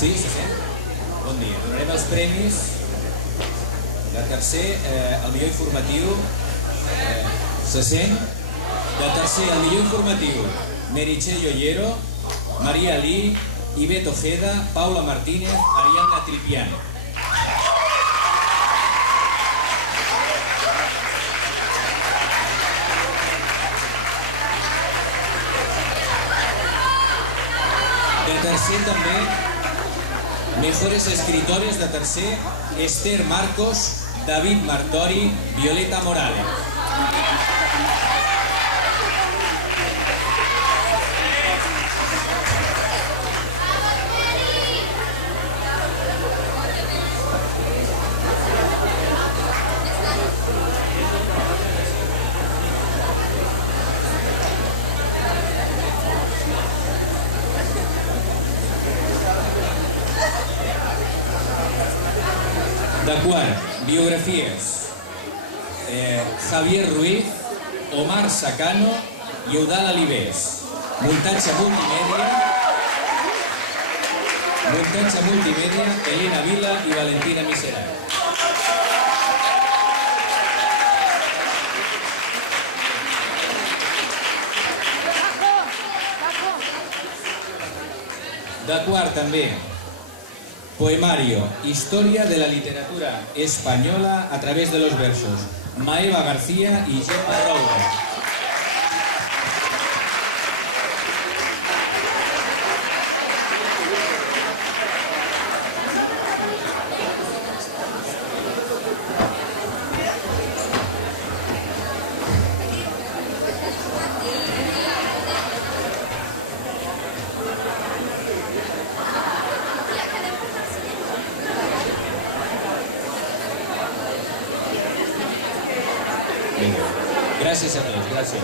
Sí, se sent? Bon dia. Donarem els premis. De tercer, el millor informatiu. Se sent? De tercer, el millor informatiu. Meritxell Ollero, Maria Alí, Ivet Ojeda, Paula Martínez, Ariadna Tripiano. De tercer també, mejores escritores de tercer, Esther Marcos, David Martori, Violeta Morales. De quart, biografies. Javier Ruiz, Omar Sacano i Eudal Alibés. Muntatge multimèdia, Elena Vila i Valentina Misera. De quart també, poemario, historia de la literatura española a través de los versos. Maeva García y Gemma Roura. Gràcies a tots, gràcies.